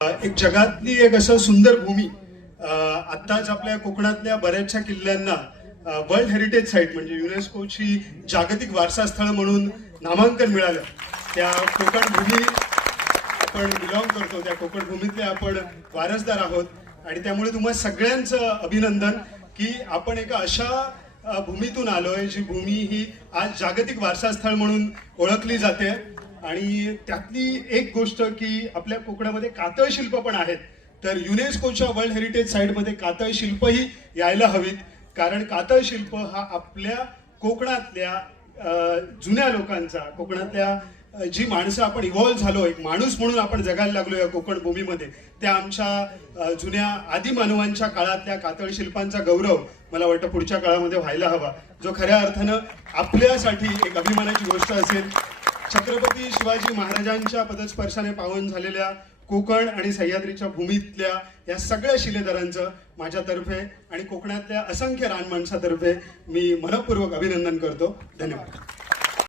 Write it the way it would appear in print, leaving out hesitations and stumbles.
एक जगातली एक असं सुंदर भूमी आत्ताच आपल्या कोकणातल्या बऱ्याचशा किल्ल्यांना वर्ल्ड हेरिटेज साईट म्हणजे युनेस्कोची जागतिक वारसा स्थळ म्हणून नामांकन मिळालं. त्या कोकण भूमी आपण बिलॉंग करतो, त्या कोकण भूमीतले आपण वारसदार आहोत आणि त्यामुळे तुम्हा सगळ्यांचं अभिनंदन की आपण एका अशा भूमीतून आलोय जी भूमी ही आज जागतिक वारसा स्थळ म्हणून ओळखली जाते. आणि त्यातली एक गोष्ट की आपल्या कोकणामध्ये कातळ शिल्प पण आहेत, तर युनेस्कोच्या वर्ल्ड हेरिटेज साईटमध्ये कातळ शिल्पही यायला हवीत. कारण कातळ शिल्प हा आपल्या कोकणातल्या जुन्या लोकांचा, कोकणातल्या जी माणसं आपण इव्हॉल्व्ह झालो, एक माणूस म्हणून आपण जगायला लागलो या कोकण भूमीमध्ये, त्या आमच्या जुन्या आदिमानवांच्या काळातल्या कातळ शिल्पांचा गौरव मला वाटतं पुढच्या काळामध्ये व्हायला हवा, जो खऱ्या अर्थानं आपल्यासाठी एक अभिमानाची गोष्ट असेल. छत्रपती शिवाजी महाराजांच्या पदस्पर्शाने पावन झालेल्या कोकण आणि सह्याद्रीच्या भूमीतल्या या सगळ्या शिलेदारांचं माझ्यातर्फे आणि कोकणातल्या असंख्य रानमाणसातर्फे मी मनपूर्वक अभिनंदन करतो. धन्यवाद.